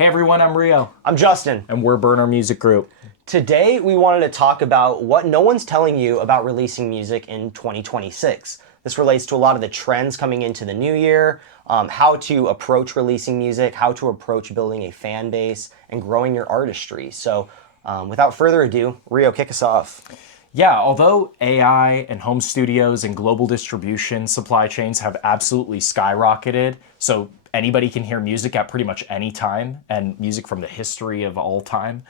Hey everyone, I'm Rio. I'm Justin. And we're Burner Music Group. Today we wanted to talk about what no one's telling you about releasing music in 2026. This relates to a lot of the trends coming into the new year, how to approach releasing music, how to approach building a fan base, and growing your artistry. So without further ado, Rio, kick us off. Yeah, although AI and home studios and global distribution supply chains have absolutely skyrocketed, so anybody can hear music at pretty much any time, and music from the history of all time,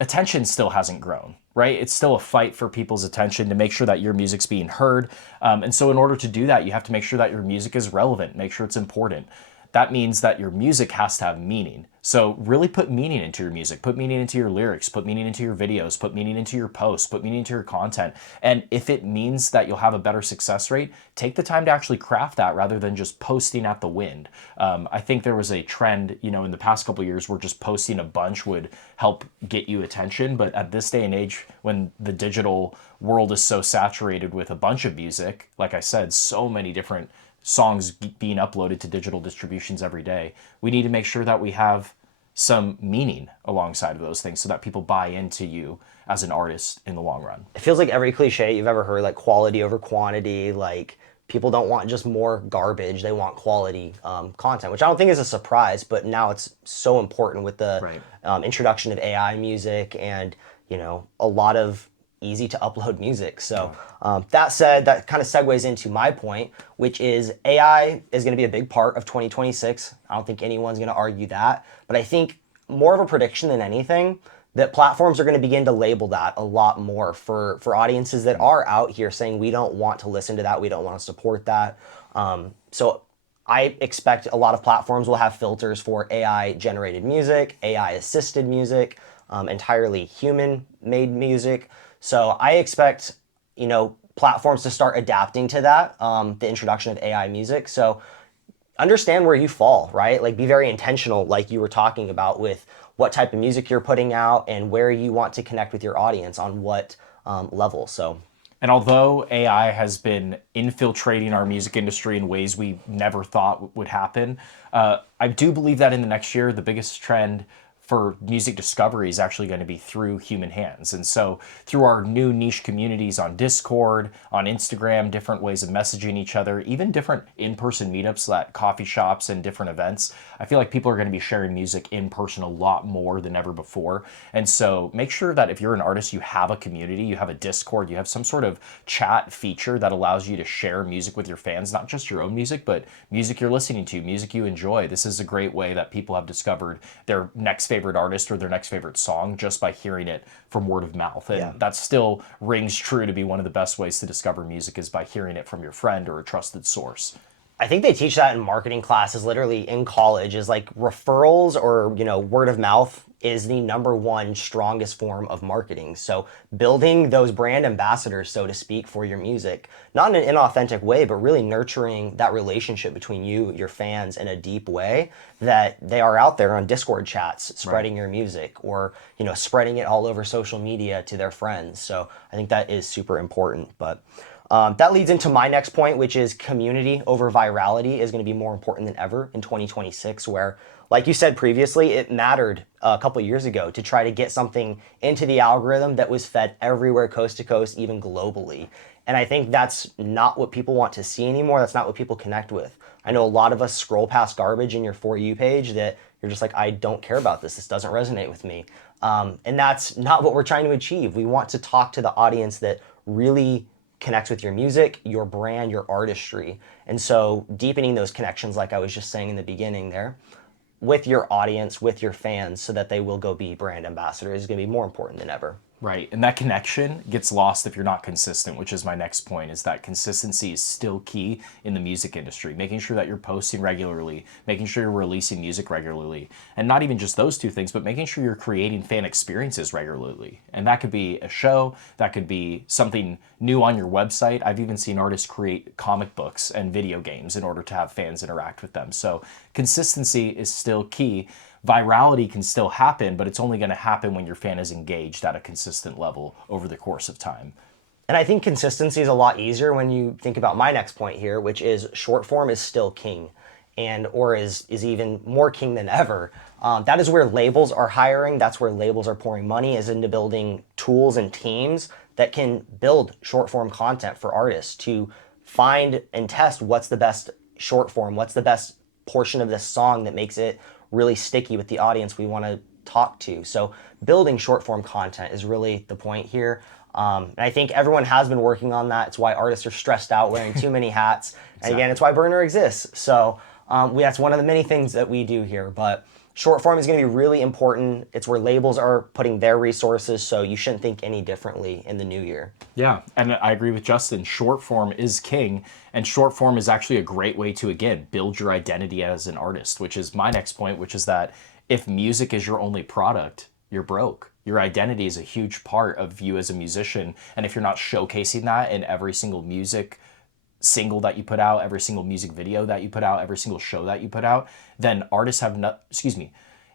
attention still hasn't grown, right? It's still a fight for people's attention to make sure that your music's being heard. And so in order to do that, you have to make sure that your music is relevant, make sure it's important. That means that your music has to have meaning. So really put meaning into your music, put meaning into your lyrics, put meaning into your videos, put meaning into your posts, put meaning into your content. And if it means that you'll have a better success rate, take the time to actually craft that rather than just posting at the wind. I think there was a trend, in the past couple of years where just posting a bunch would help get you attention. But at this day and age, when the digital world is so saturated with a bunch of music, like I said, so many different songs being uploaded to digital distributions every day, we need to make sure that we have some meaning alongside of those things so that people buy into you as an artist in the long run. It feels like every cliche you've ever heard, like quality over quantity, like people don't want just more garbage, they want quality content, which I don't think is a surprise, but now it's so important with the introduction of AI music and, a lot of easy to upload music. So that said, that kind of segues into my point, which is AI is going to be a big part of 2026. I don't think anyone's going to argue that, but I think more of a prediction than anything that platforms are going to begin to label that a lot more for audiences that are out here saying we don't want to listen to that, we don't want to support that. So I expect a lot of platforms will have filters for AI generated music, AI assisted music, entirely human made music. So I expect, platforms to start adapting to that, the introduction of AI music. So understand where you fall, right? Like be very intentional, like you were talking about, with what type of music you're putting out and where you want to connect with your audience on what level. And although AI has been infiltrating our music industry in ways we never thought would happen, I do believe that in the next year, the biggest trend for music discovery is actually going to be through human hands. And so through our new niche communities on Discord, on Instagram, different ways of messaging each other, even different in-person meetups at coffee shops and different events, I feel like people are going to be sharing music in person a lot more than ever before. And so make sure that if you're an artist, you have a community, you have a Discord, you have some sort of chat feature that allows you to share music with your fans, not just your own music, but music you're listening to, music you enjoy. This is a great way that people have discovered their next favorite artist or their next favorite song just by hearing it from word of mouth. And that still rings true to be one of the best ways to discover music is by hearing it from your friend or a trusted source. I think they teach that in marketing classes, literally in college, is like referrals or, word of mouth is the number one strongest form of marketing. So building those brand ambassadors, so to speak, for your music, not in an inauthentic way, but really nurturing that relationship between you, your fans in a deep way, that they are out there on Discord chats spreading your music or, spreading it all over social media to their friends. So I think that is super important. But that leads into my next point, which is community over virality is going to be more important than ever in 2026, where, like you said previously, it mattered a couple years ago to try to get something into the algorithm that was fed everywhere, coast to coast, even globally. And I think that's not what people want to see anymore. That's not what people connect with. I know a lot of us scroll past garbage in your For You page that you're just like, I don't care about this. This doesn't resonate with me. And that's not what we're trying to achieve. We want to talk to the audience that really connects with your music, your brand, your artistry. And so deepening those connections, like I was just saying in the beginning there, with your audience, with your fans, so that they will go be brand ambassadors is going to be more important than ever. Right. And that connection gets lost if you're not consistent, which is my next point, is that consistency is still key in the music industry. Making sure that you're posting regularly, making sure you're releasing music regularly, and not even just those two things, but making sure you're creating fan experiences regularly. And that could be a show, that could be something new on your website. I've even seen artists create comic books and video games in order to have fans interact with them. So consistency is still key. Virality can still happen, but it's only going to happen when your fan is engaged at a consistent level over the course of time. And I think consistency is a lot easier when you think about my next point here, which is short form is still king. or is even more king than ever. That is where labels are hiring. That's where labels are pouring money, is into building tools and teams that can build short form content for artists to find and test what's the best short form, what's the best portion of this song that makes it really sticky with the audience we want to talk to. So building short form content is really the point here. And I think everyone has been working on that. It's why artists are stressed out wearing too many hats. And again, it's why Burner exists. So that's one of the many things that we do here. But short form is going to be really important. It's where labels are putting their resources. So you shouldn't think any differently in the new year. Yeah, and I agree with Justin. Short form is king, and short form is actually a great way to, again, build your identity as an artist, which is my next point, which is that if music is your only product, you're broke. Your identity is a huge part of you as a musician, and if you're not showcasing that in every single music single that you put out, every single music video that you put out, every single show that you put out, then artists have no,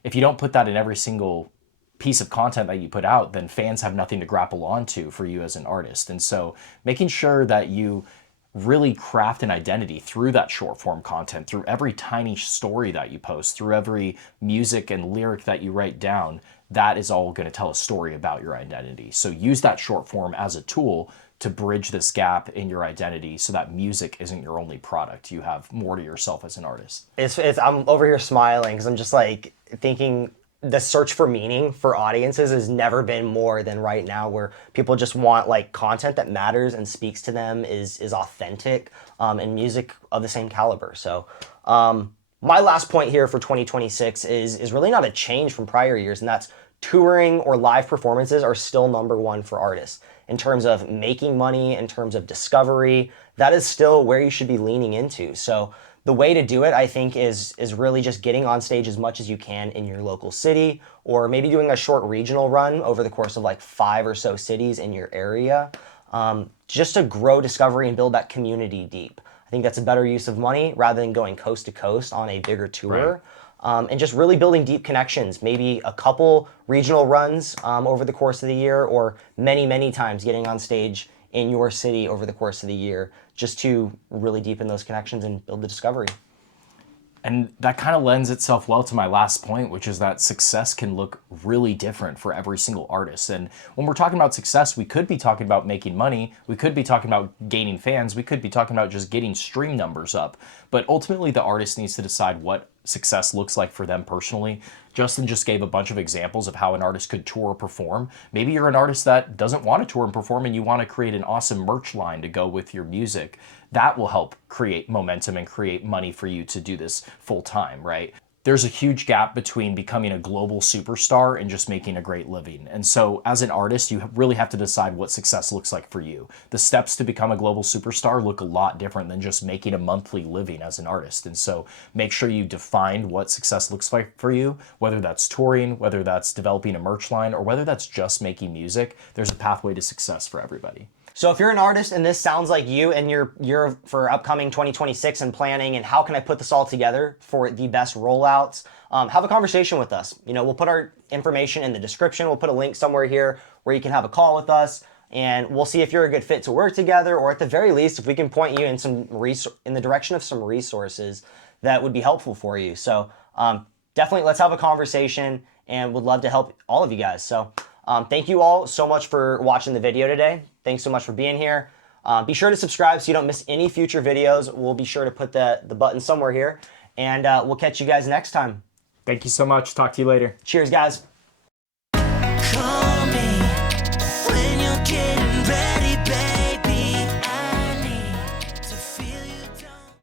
if you don't put that in every single piece of content that you put out, then fans have nothing to grapple onto for you as an artist. And so making sure that you really craft an identity through that short form content, through every tiny story that you post, through every music and lyric that you write down, that is all going to tell a story about your identity. So use that short form as a tool to bridge this gap in your identity so that music isn't your only product. You have more to yourself as an artist. I'm over here smiling because I'm just like thinking the search for meaning for audiences has never been more than right now, where people just want like content that matters and speaks to them, is authentic, and music of the same caliber. So my last point here for 2026 is really not a change from prior years, and that's touring or live performances are still number one for artists in terms of making money, in terms of discovery. That is still where you should be leaning into. So the way to do it, I think, is really just getting on stage as much as you can in your local city, or maybe doing a short regional run over the course of like 5 or so cities in your area, just to grow discovery and build that community deep. I think that's a better use of money rather than going coast to coast on a bigger tour. Right. And just really building deep connections, maybe a couple regional runs over the course of the year, or many, many times getting on stage in your city over the course of the year, just to really deepen those connections and build the discovery. And that kind of lends itself well to my last point, which is that success can look really different for every single artist. And when we're talking about success, we could be talking about making money, we could be talking about gaining fans, we could be talking about just getting stream numbers up. But ultimately, the artist needs to decide what success looks like for them personally. Justin just gave a bunch of examples of how an artist could tour or perform. Maybe you're an artist that doesn't want to tour and perform and you want to create an awesome merch line to go with your music. That will help create momentum and create money for you to do this full time, right? There's a huge gap between becoming a global superstar and just making a great living. And so as an artist, you really have to decide what success looks like for you. The steps to become a global superstar look a lot different than just making a monthly living as an artist. And so make sure you define what success looks like for you, whether that's touring, whether that's developing a merch line, or whether that's just making music. There's a pathway to success for everybody. So if you're an artist and this sounds like you and you're for upcoming 2026 and planning and how can I put this all together for the best rollouts, have a conversation with us. We'll put our information in the description. We'll put a link somewhere here where you can have a call with us, and we'll see if you're a good fit to work together, or at the very least, if we can point you in in the direction of some resources that would be helpful for you. So definitely let's have a conversation, and would love to help all of you guys. So thank you all so much for watching the video today. Thanks so much for being here. Be sure to subscribe so you don't miss any future videos. We'll be sure to put the button somewhere here, and we'll catch you guys next time. Thank you so much. Talk to you later. Cheers, guys.